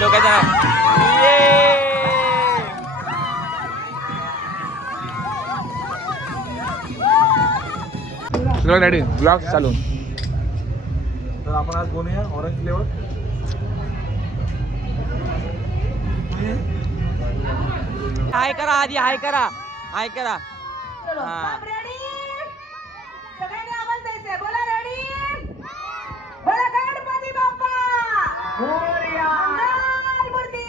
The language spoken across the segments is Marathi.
डोक्याचा रेडी ब्लॉग चालू. तर आपण आज बनवूया ऑरेंज फ्लेवर. हाय करा आधी, हाय करा, हाय करा. हा सगळ्यांनी आवाज द्यायचा. बोला रेडी. बोला गणपती बाप्पा मोरया. मंगलमूर्ती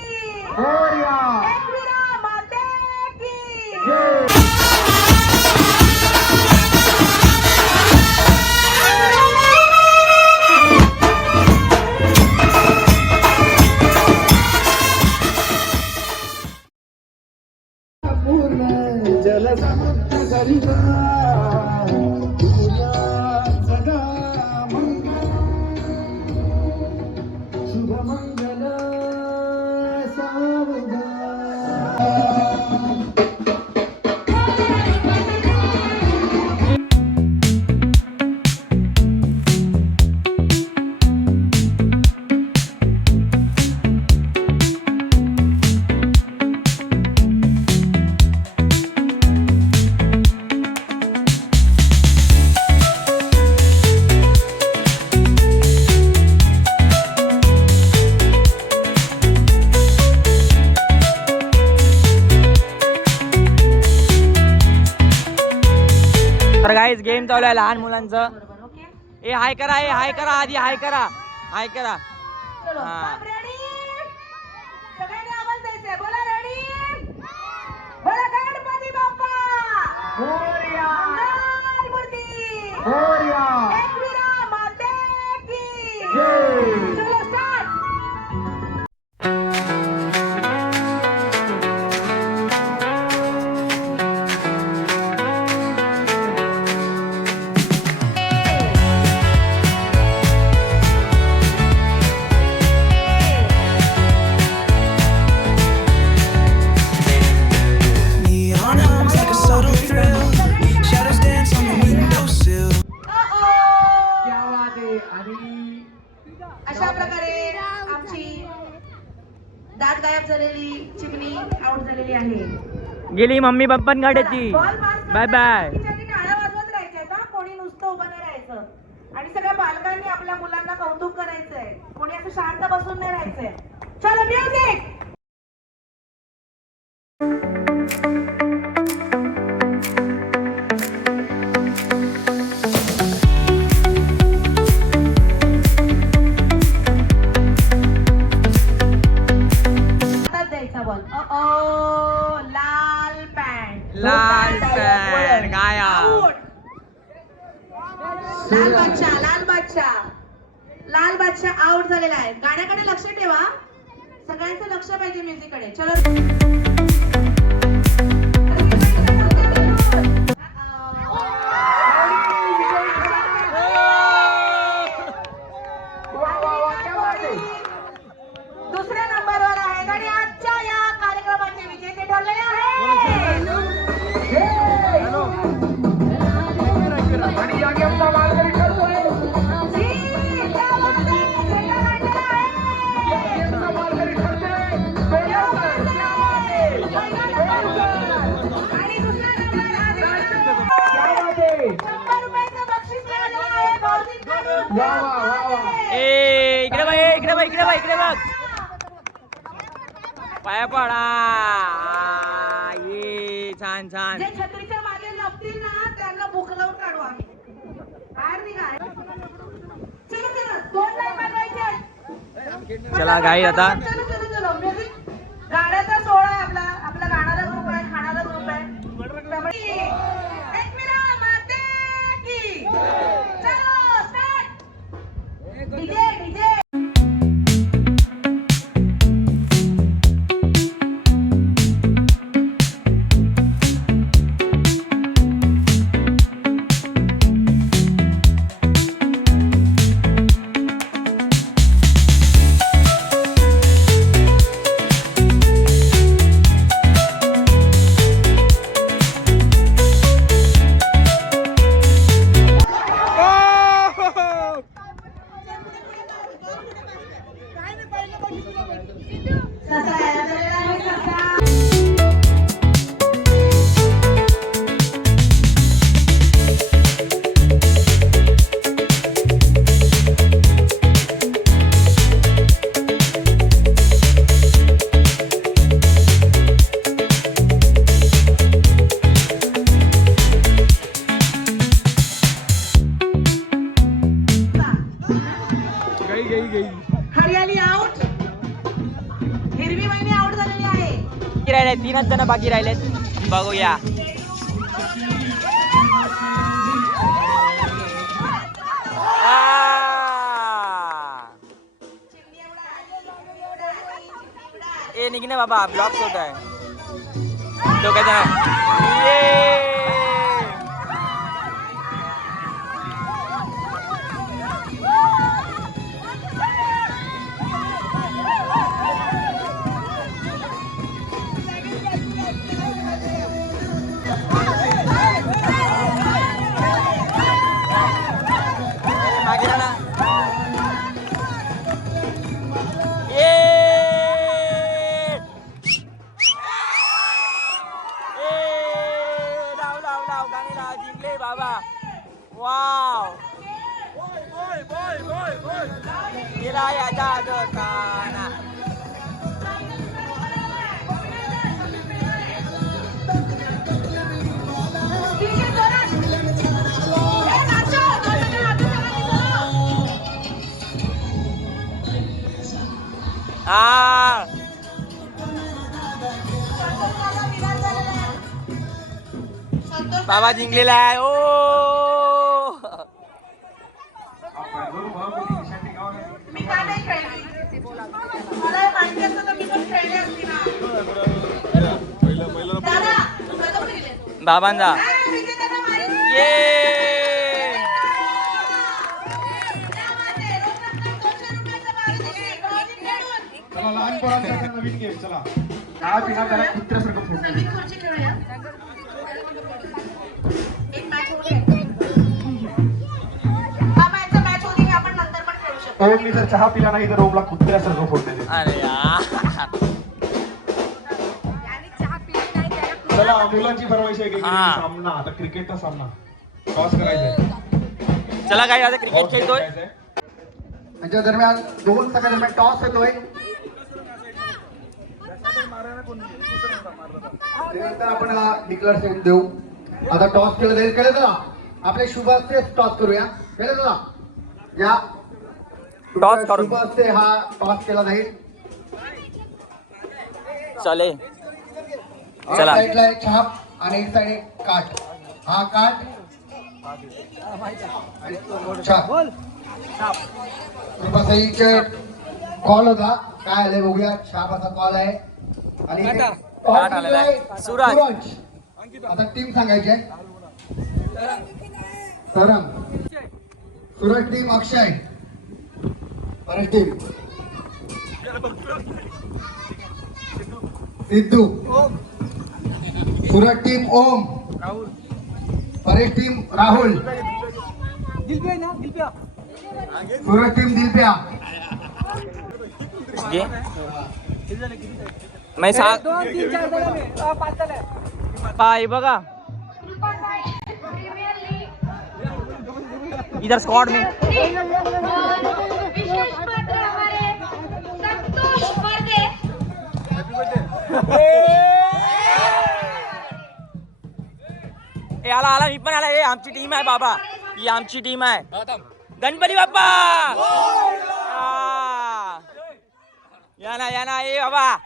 मोरया. एकविरा माते की जय. तर गाईज गेम चालू आहे लहान मुलांचं. ए हाय करा, ए हाय करा आधी, हाय करा, हाय करा. हा सगळ्यांनी आवाज द्यायचा. बोला रेडी. बोला गणपती बाप्पा मोरया. मंगलमूर्ती मोरया. एकविरा माते की जय. चलो स्टार्ट. अशा प्रकारे आमची दात गायब झालेली चिमणी आउट झालेली आहे. गेली मम्मी पप्पांकडची. Bye bye. टाळ्या वाजवत राहायच्या का, कोणी नुसतं उभं नाही राहायचं. आणि सगळ्या पालकांनी आपल्या मुलांना कौतुक करायचंय. कोणी असं शांत बसून नाही राहायचंय. चलो म्युझिक. लाल पॅन्ट, लाल पॅन्ट गायब. लाल बादशाह, लाल बादशाह, लाल बादशाह आउट झालेला आहे. गाण्याकडे लक्ष ठेवा. सगळ्यांचं लक्ष पाहिजे म्युझिक कडे. चलो दुसऱ्या नंबरवर आहेत आणि आजच्या या कार्यक्रमाचे विजेते ठरलेले आहेत. आणि दुसरा नंबर ₹100 बक्षीस मिळालेलं आहे भाऊजींकडून. ए इकडे बघ, इकडे बघ, इकडे बघ, इकडे बघ. पाया पडा. ये छान छान. जे छत्रीच्या मागे लपतील ना त्यांना भूक लावून काढू आम्ही. बाहेर निघा. चलो चलो 2 लाईन बनवायचे. चला गाई आता. चलो चलो चलो म्युझिक. गाण्याचा सोहळा आहे आपला. आपला गाणारा ग्रुप आहे, खाणारा ग्रुप आहे. एकविरा माते की चलो स्टार्ट. DJ DJ. ससा यायला झालेला आहे ससा. हरियाली आउट. हिरवी वहिनी आउट झालेली आहे. बाकी राहिले 3च जण बाकी राहिलेत. बघूया. ए निघ ना बाबा ब्लॉक होत आहे. दोघे जण बाबा वाव गेला याचा काना. बाबा जिंकलेला आहे. ओ मी का नाही खेळली? मला माहिती असतं तर मी पण खेळली असती ना. दादा, तुला कुठे गेले? बाबांचा मी ते त्यांना मारीन. ये चला लहान पोरांसाठी नवीन गेम. चला चहा पिणार त्याला कुत्र्यासारखं फोडून. नवीन खुर्ची खेळूया. एक मॅच होऊ दे. हा मॅचचा मॅच होऊ दे की आपण नंतर पण खेळू शकतो. ओमनी जर चहा पिला नाही तर ओमला कुत्र्यासारखं फोडते ते. अरे यार चला मुलांची फरमाईश आहे की हा. सामना आता क्रिकेटचा सामना टॉस करायचा. चला काय आता क्रिकेट खेळतोय. यांच्या दरम्यान दोन संघाच्या दरम्यान टॉस होतोय. त्यानंतर आपण डिक्लेअर देऊ. आता टॉस केलं जाईल. कळलं चला आपले शुभ हस्ते टॉस करूया. कळलं चला या टॉस करू. शुभ हस्ते हा टॉस केला जाईल. चले एक चला. साईडला एक छाप आणि एक साईड एक काठ. हा काठ छाप कृपासाईचे कॉल होता. काय आलंय बघूया. छापाचा कॉल आहे आणि इथे toss काठ आलेला आहे. केलेला सूरज. सूरज. आता टीम सांगायची आहे. सरम सूरज टीम अक्षय. परेश टीम सिद्धू. सूरज टीम ओम. परेश टीम राहुल. सूरज टीम दिलप्या. घे. मैं सा काय बघा इधर स्क्वाड में विशेष पात्र हमारे संतोष वर्दे. ए आला आला मी पण आला. ए आमची टीम आहे बाबा. ही आमची टीम आहे. गणपती बाप्पा या ना ए बाबा.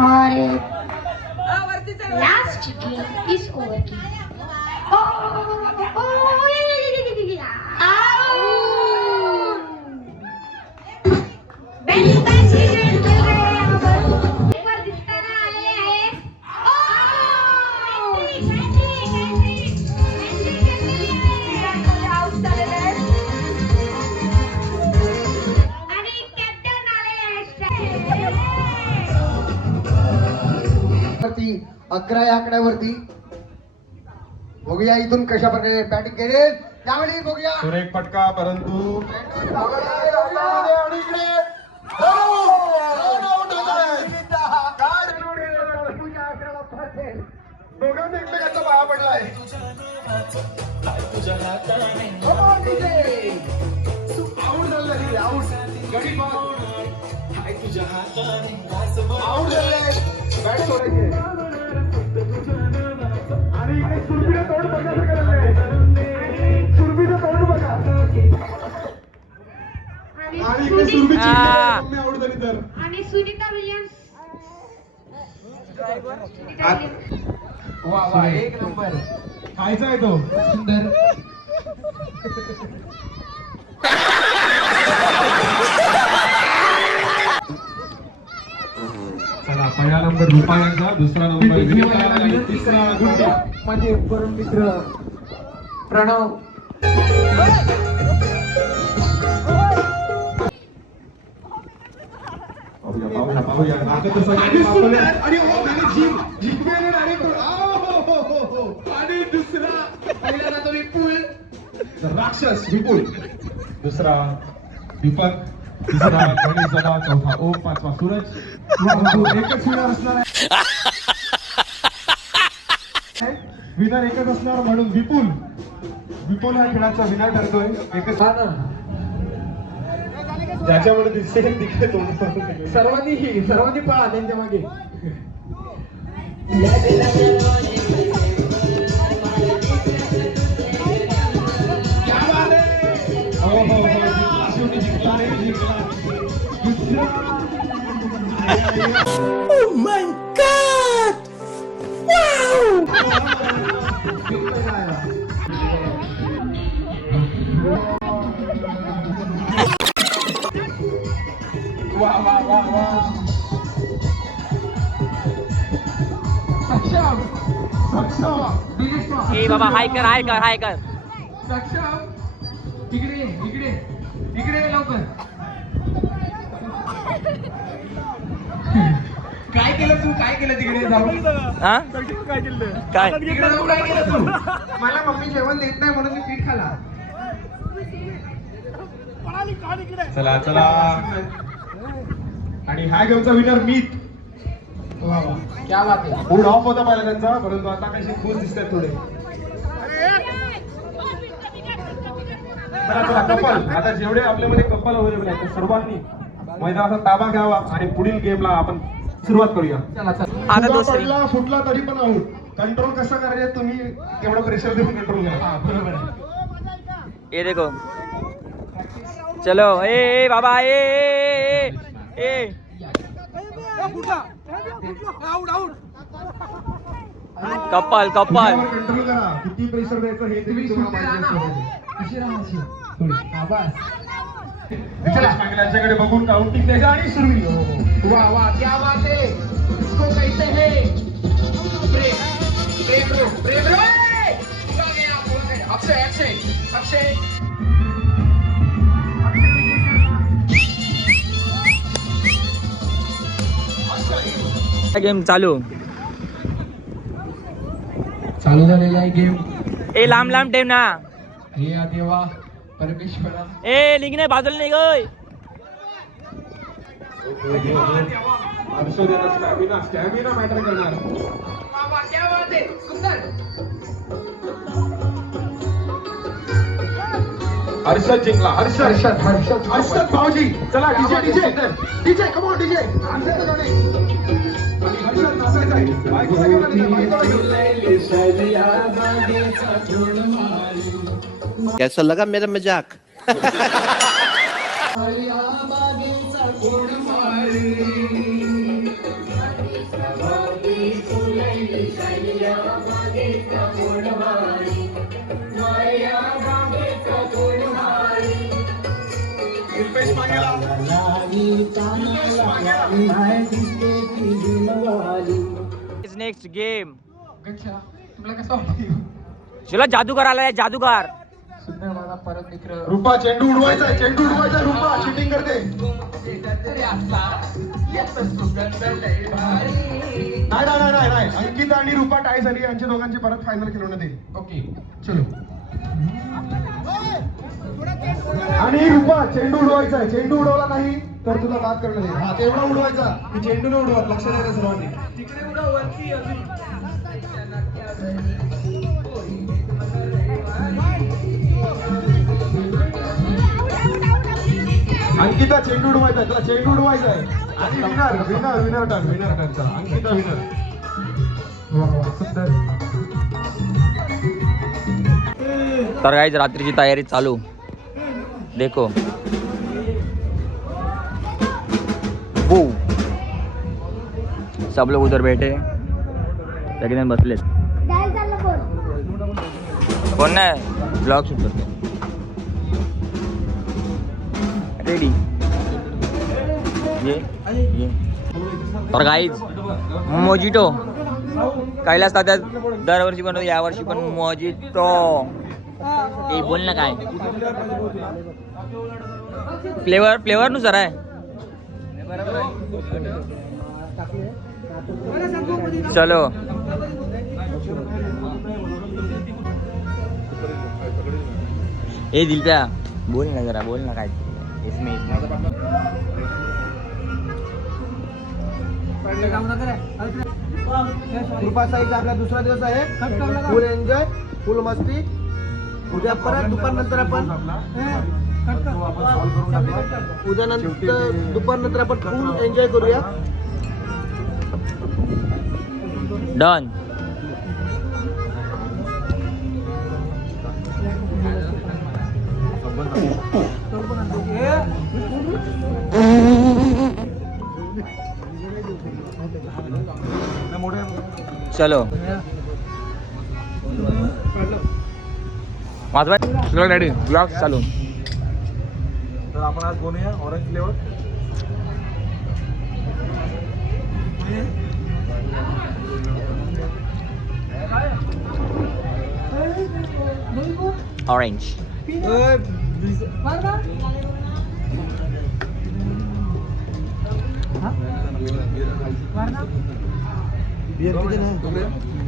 और लास्ट गेम इस ओवर की. बैटिंग मैच की गेम चल रहे हैं यहाँ पर. एक बार दिसताना आलेले आहे. आउट झालेले आहे आणि कॅप्टन आलेले आहेत. 11 या आकड्यावरती बघूया इथून कशा प्रकारे बॅटिंग करेल त्यावेळी बघूया सुरेख फटका परंतु दोघांनी एकमेकांचा पाया पडलाय आऊट झालं आऊट गडी आऊट झाले बॅट सोडायचे आणि इकडे सुरभीचं तोंड बघा सुरभीचं तोंड बघा आणि इकडे सुरभीची आऊट झाली तर आणि सुनीता विलियम्स वा वा एक नंबर खायचा आहे तो सुंदर चला पहिला नंबर रुपा यांचा, दुसरा नंबर विनिता आणि तिसरा गुड्डी. माझे परम मित्र प्रणव पाहूया पाहूया नाकात सगळ्यांनी मापले. आणि हो, त्याने जिंकलेले direct. आणि दुसरा पहिला तो विपुल राक्षस विपुल, दुसरा दीपक, तिसरा गणेश दादा, चौथा ओम, पाचवा सूरज. एकच विनर असणार आहे, विनर एकच असणार म्हणून विपुल हा खेळाचा विनर ठरतोय. एकच ज्याच्यामध्ये दिसेल तिकडे तोंड. सर्वांनी पळा त्यांच्या मागे हो हो हो, जिंकला शेवटी, जिंकला रे, जिंकला. वा वा वा वा सक्षम सक्षम ए बाबा हाय कर हाय कर हाय कर. सक्षम इकडे इकडे इकडे लवकर काय केलं तिकडे जाऊन हा काय तिकडे जाऊन काय केलं तू मला मम्मी जेवण देत नाही म्हणून मी पीठ खाला चला चला, आणि ह्या गेमचा विनर मीत. क्या बात आहे मूड ऑफ होता पहिला त्यांचा, परंतु आता कशी खुश दिसतात थोडे. चला चला कपल, आता जेवढे आपल्यामध्ये कपल अवेलेबल आहेत त्या सर्वांनी मैदानाचा ताबा घ्यावा आणि पुढील गेमला आपण सुरुवात करूया. चला चला आता तुझा दुसरी पडला फुटला तरी पण आऊट. कंट्रोल कसं करायचं तुम्ही तेवढं प्रेशर देऊन कंट्रोल करा. बरोबर आहे ये देखो, चलो ए बाबा ए ए कपल कंट्रोल करा, किती प्रेशर द्यायचं हे तुम्ही तुम्हाला माहिती असतं. त्यांच्याकडे बघून काउंटिंग द्यायचं आणि सुरू. वाह वाह क्या बात है इसको कहते हैं प्रेम प्रेम रो प्रेम रो पूरा गया अक्षय अक्षय अक्षय गेम चालू झालेला आहे गेम ए लांब लांब टेम ना हे देवा परमेश्वरा ए लिंगने बाजूला नाही गय. स्टॅमिना मॅटर करणार. क्या बात है सुंदर हर्षद जिंकला. हर्षद भाऊजी, चला DJ DJ DJ come on DJ Harshad नाचायचं आहे. बाईक सगळ्यांना दिलं, बाईक सगळ्यांना. कैसा लगा मेरा मजाक? Next game. अच्छा तुला कसं वाटतं चला जादूगर आलाय, जादूगार. सुंदर माझा परम मित्र रुपा चेंडू उडवायचा, चेंडू उडवायचा. रुपा चिटिंग करते. तरी असला याचा सुगंध लय भारी. नाही अंकिता आणि रूपा टाय झाली, यांच्या दोघांची परत फायनल खेळवण्यात येईल. ओके. चलो. आणि रूपा चेंडू उडवायचा आहे, चेंडू उडवला नाही तर तुला बाद करण्यात येईल. हा तेवढा उडवायचा, की चेंडू न उडवा. लक्ष द्यायचं सर्वांनी. अंकिता चेंडू उडवायचा, तुला चेंडू उडवायचा आहे. आणि विनर टर्न चला. अंकिता विनर. सुंदर. तर गाईज रात्रीची तयारी चालू. देखो वो सब लोग उधर बैठे, सगळेजण बसलेत. काय झालं बोल? कोण नाही ब्लॉग शूट करतो. रेडी ये. तर गाईज मोजिटो कैलास तात्या दरवर्षी बनवतो, यावर्षी पण मोजिटो. ए बोल ना काय फ्लेवर नुसार आहे. चलो ए दिलप्या बोल ना जरा, बोल ना काय इसमें कृपा साईचा आपला दुसरा दिवस आहे. फुल एन्जॉय, फुल मस्ती. उद्या परत दुपारनंतर आपण दुपारनंतर आपण फुल एन्जॉय करूया. डन. चलो माझा रेडी ब्लॉग चालू. तर आपण आज बनवूया ऑरेंज फ्लेवर. ऑरेंज.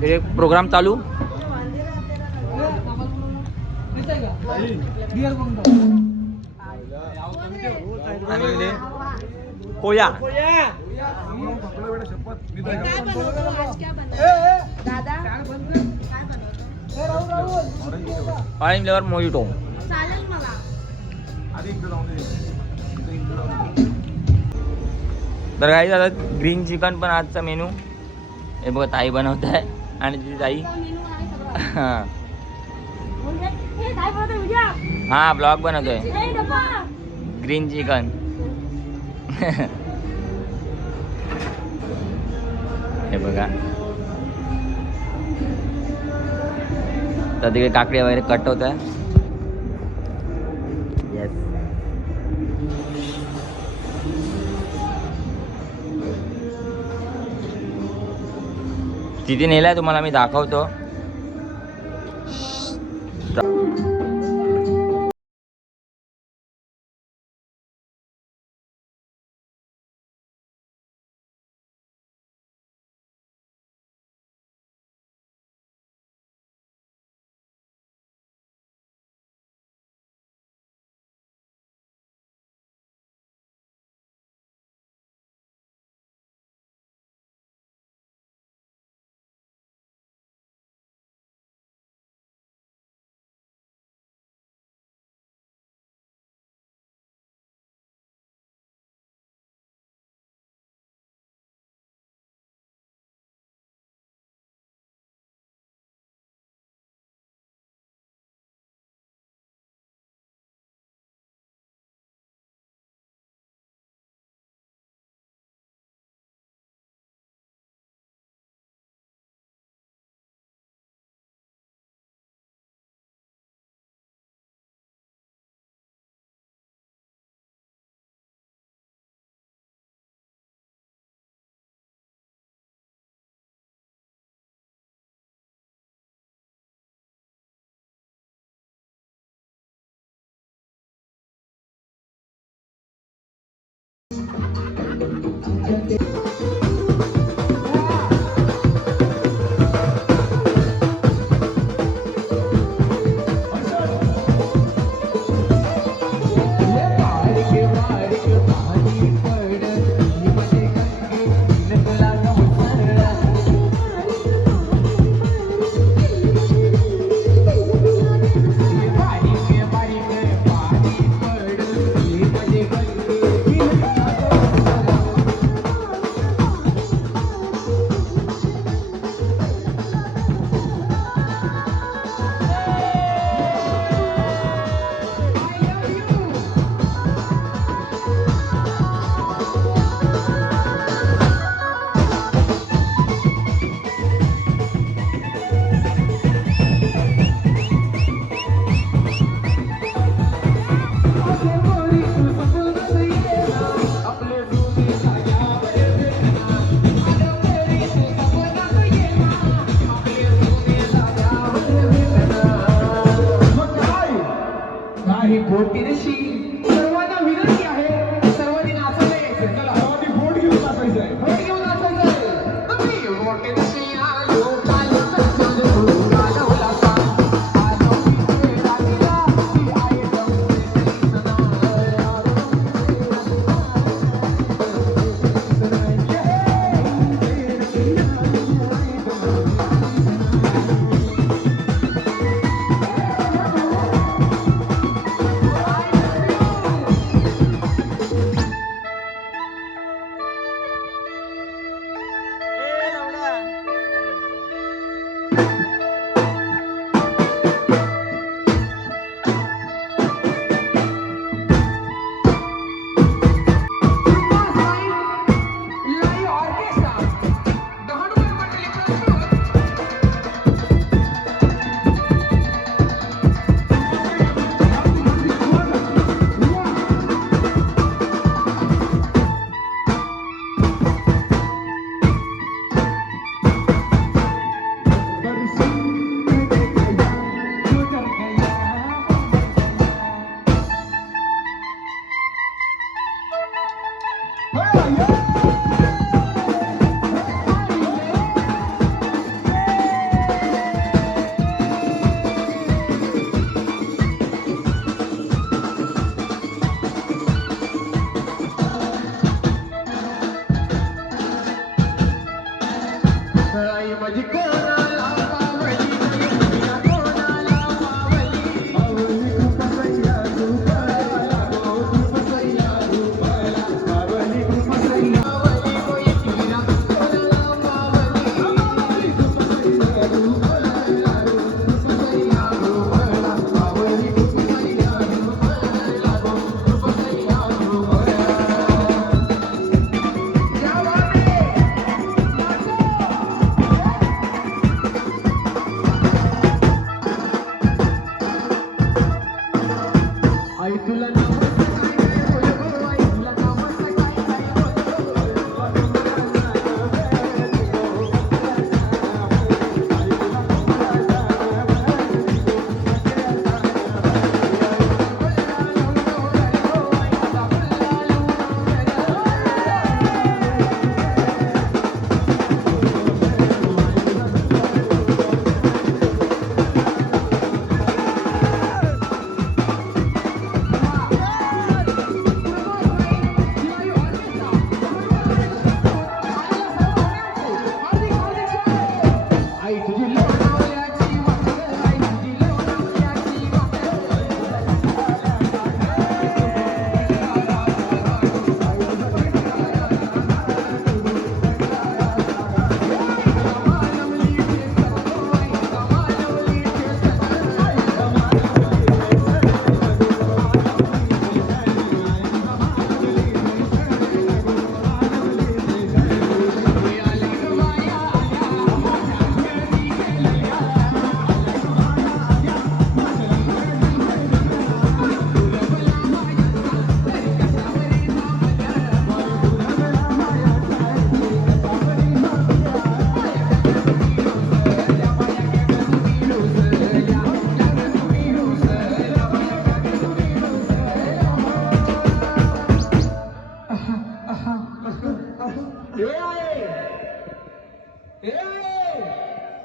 एक प्रोग्राम चालू. आणि कोया ऑरेंज फ्लेवर मोजिटो. चालेल मला. तर काही आता ग्रीन चिकन पण आजचा मेनू. हे बघा ताई बनवत आहे आणि ती ताई मेनू आहे सगळं. हा हे काय बोलतोय व्हिडिओ? हा ब्लॉग बनवतोय. हे डब्बा. Green chicken. हे बघा तर तिकडे काकडी वगैरे कट होत आहे. येस. तिथे नेलाय तुम्हाला मी दाखवतो. बोटीशी सर्वांना विनंती आहे, सर्वांनी नाचायला यायचं. चला सर्वांनी बोट घेऊन नाचायचंय. बोट घेऊन नाचायचं. तुम्ही बोटीशी आलो कालो कालो उलासा आलो इथे राणीला ती आहे माझी कोणाला पावली दुनिया कोणाला पावली पावली खूप सैया रूपाला खूप सैया रूपाला पावली खूप सैया पावली कोई किरा कोणाला पावली खूप सैया रूपाला खूप सैया रूपाला पावली खूप सैया रूपाला खूप सैया रूपाला क्या बात है आई तुला नमस्ते काय काय बोलू आई तुला नमस्ते काय काय आई तुझी लोणावळ्याची वाटण आई तुझी लोणावळ्याची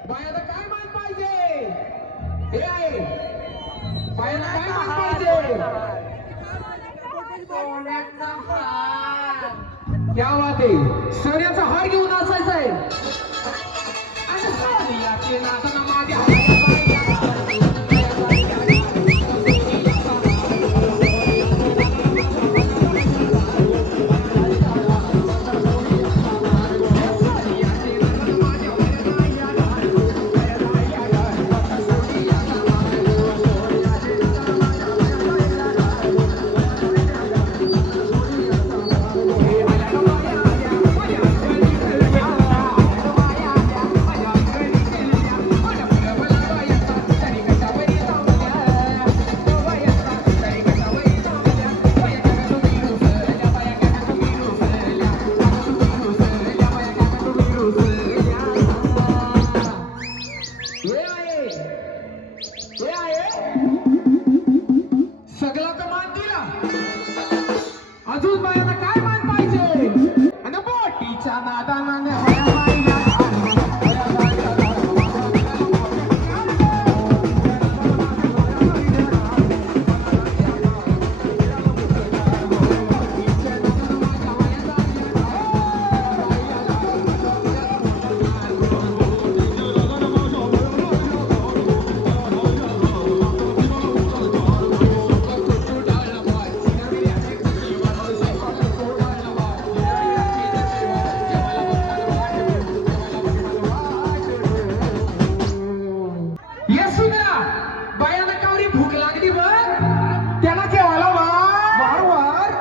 बायाला काय मान पाहिजे बायाला काय मान पाहिजे क्या बात आहे सोन्याचा हार घेऊन असायचा आहे आणि सोन्याचे नाचना माझ्या सगळा अजून बायाला काय मान पाहिजे आणि बोटीच्या नादाने बायाला कावरी भूक लागली बघ त्याला जेवायला वार वार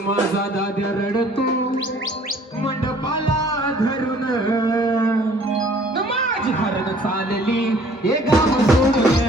माझा दाद्या रडतो मंडपाला धरून माझी हरण चालली हे गाव सोडून